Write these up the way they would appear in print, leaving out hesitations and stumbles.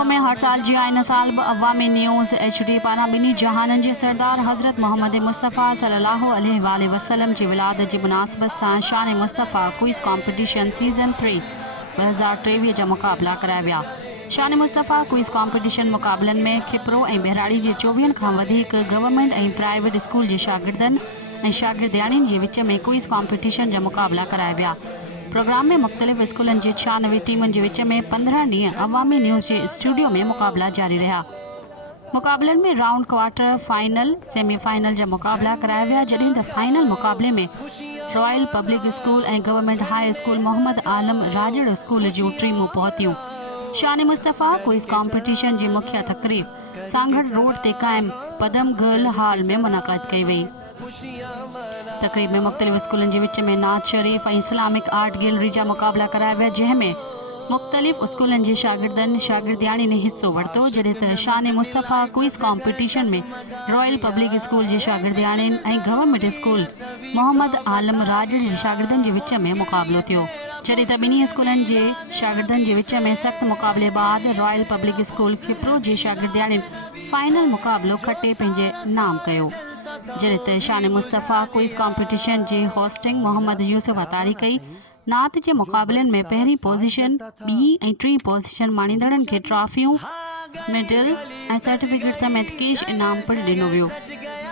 लाहौर में हर साल जी इन साल अवामी न्यूज़ HD पारां ॿिन्ही जहाननि जे सरदार हज़रत मोहम्मद मुस्तफ़ा सल्लल्लाहु अलैहि वसल्लम जी विलादत जी मुनासिबत सां शान मुस्तफ़ा क्विज़ कॉम्पिटिशन सीज़न 3 2023 जा मुक़ाबला कराया विया। शान मुस्तफ़ा क्विज़ कॉम्पिटिशन मुक़ाबलनि में खिपरो ऐं बहिराड़ी जे 24 खां वधीक गवर्नमेंट ऐं प्राइवेट स्कूल जे शागिर्दनि ऐं शागिर्दियाणियुनि जे विच में क्विज़ कॉम्पिटिशन जा मुक़ाबला कराया विया। प्रोग्राम में मुख़्तलिफ़ स्कूलनि जे 96 टीमुनि जे विच में 15 ॾींहं अवामी न्यूज़ जे स्टूडियो में मुक़ाबला जारी रहा। मुक़ाबलनि में राउंड क्वार्टर फाइनल सेमीफाइनल जा मुक़ाबला कराया विया, जॾहिं त फाइनल मुक़ाबले में रॉयल पब्लिक स्कूल ऐं गवर्नमेंट हाई स्कूल मोहम्मद आलम राजड़ स्कूल जूं टीमूं पहुतियूं। शान मुस्तफ़ा क्विज़ कॉम्पिटिशन जी मुख्य तक़रीब सांगड़ रोड ते क़ाइम पदम गर्ल हॉल में मुनक़द कई वई। तक़रीब में मुख़्तलिफ़ स्कूलनि जे विच में नात शरीफ़ ऐं इस्लामिक आर्ट गैलरी जा मुक़ाबला कराया विया, जंहिंमें मुख़्तलिफ़ स्कूलनि जे शागिर्दनि शागिर्दियाणियुनि हिस्सो वरितो, जॾहिं त शान मुस्तफ़ा क्विज़ कॉम्पिटिशन में रॉयल पब्लिक स्कूल जे शागिर्दियाणियुनि ऐं गवर्नमेंट स्कूल मोहम्मद आलम राजड़ जे शागिर्दनि जे विच में मुक़ाबलो थियो, जॾहिं त ॿिन्ही स्कूलनि जे शागिर्दनि जे विच में सख़्त मुक़ाबले बाद रॉयल पब्लिक स्कूल खिपरो जे शागिर्दियाणियुनि फाइनल मुक़ाबलो खटे पंहिंजे नाम कयो। जॾहिं त शान मुस्तफ़ा क्विज़ कॉम्पिटिशन जी होस्टिंग मोहम्मद यूसुफ अतारी कई। नात जे मुक़ाबलनि में पहिरीं पोज़ीशन, ॿी ऐं टीं पोज़ीशन माणींदड़नि खे ट्रॉफियूं, मेडल ऐं सर्टिफिकेट समेत कैश इनाम पिणु ॾिनो वियो,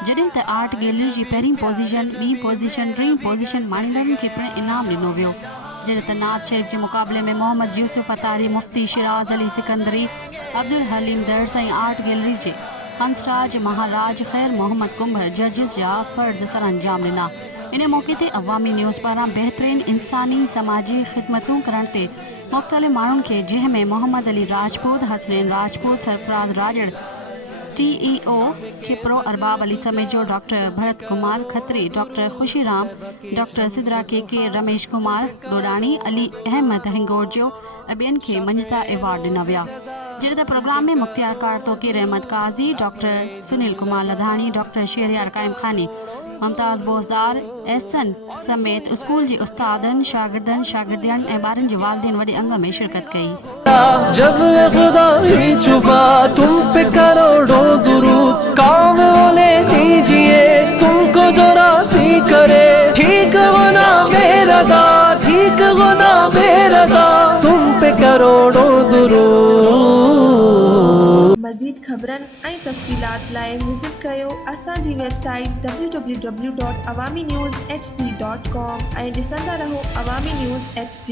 जॾहिं त आर्ट गैलरी जी पहिरीं पोज़ीशन, ॿी पोज़ीशन, टीं पोज़ीशन माणींदड़नि खे पिणु इनाम ॾिनो वियो। जॾहिं त नात शरीफ़ जे मुक़ाबले में मोहम्मद यूसुफ अतारी, मुफ्ती शिराज अली सिकंदरी, अब्दुल हलीम दर्स ऐं आर्ट गैलरी जे हंसराज महाराज ख़ैर मोहम्मद कुंभर जजिस जा फ़र्ज़ सरअंजाम ॾिना। इन मौक़े ते अवामी न्यूज़ पारां बहितरीन इंसानी समाजी ख़िदमतूं करण ते मुख़्तलिफ़ माण्हुनि खे, जंहिंमें Mohammad Ali Rajput, Hasnain Rajput, Sarfaraz Rajar, TEO Khipro, Arbab Ali Samejo, doctor Bharat Kumar Khatri, doctor Khushiram, doctor Sidra के रमेश कुमार डोडाणी, अली अहमद हिंगोरजो ऐं ॿियनि खे मञता एवॉर्ड ॾिना विया। जॾहिं त प्रोग्राम में मुख्तियार तोक़ीर अहमद काज़ी, डॉक्टर सुनील कुमार लधाणी, डॉक्टर शेरियार काइम खानी, मुमताज़ बोज़दार, एहसन समेत स्कूल जे उस्तादनि, शागिर्दनि, शागिर्दियाणियुनि ऐं ॿारनि जे वालिदैन वॾे अंग में शिरकत कई। जब खुदा ही छुपा तुम पे करोड़ों दुरूद, काम बोले दीजिए तुमको जो राज़ी करे, ठीक गुना बेरज़ा, ठीक गुना बेरज़ा, तुम पे करोड़ों दुरूद। मज़ीद ख़बरनि ऐं तफ़सीलात लाइ विज़िट कयो असांजी वेबसाइट www.awamiNewsHD.com ऐं ॾिसंदा रहो अवामी न्यूज़ HD।